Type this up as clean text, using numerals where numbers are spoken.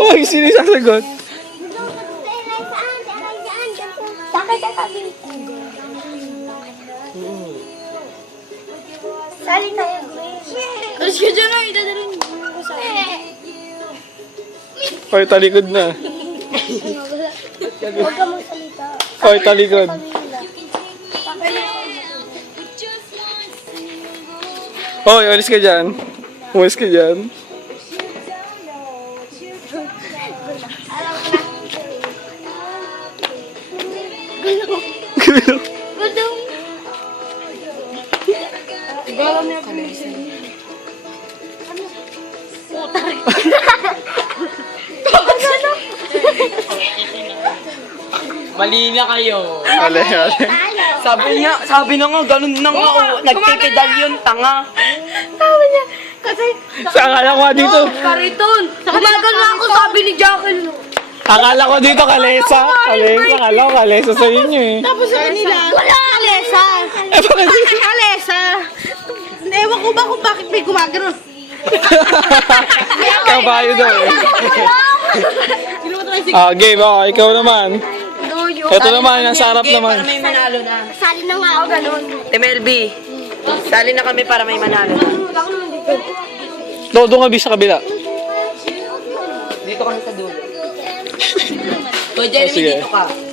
Uy, sino yung sasagot? Sali tayo, Grace. Alis ka dyan na, idadalhin ko sa Hoy, talikod na. Huwag ka mong salita. Hoy, talikod. Hoy, alis ka dyan. Umalis ka dyan. Gulong. Galam niya po yung Mali na kayo. Ale. Sabi na nga, ganun na nga. Nagpipedal yun, tanga. Sabi niya, kasi Akala ko nga dito. kariton. Gumagal na ako, sabi ni Jackal. Akala ko dito kalesa. Akala ko kalesa sa inyo eh. Tapos sabi nila, wala Alesa. Eh, bakit? Alesa. Ewan ko ba kung bakit may gumagano. Kabayo daw eh. Game. Okay, ikaw naman. Ito naman, nasa harap naman. May manalo na. Sali na nga ako. Ganun. MLB. Sali na kami para may manalo na. Doon nga sa kabila. Dito kami sa dulo. Kuya Jeremy, sige. dito ka.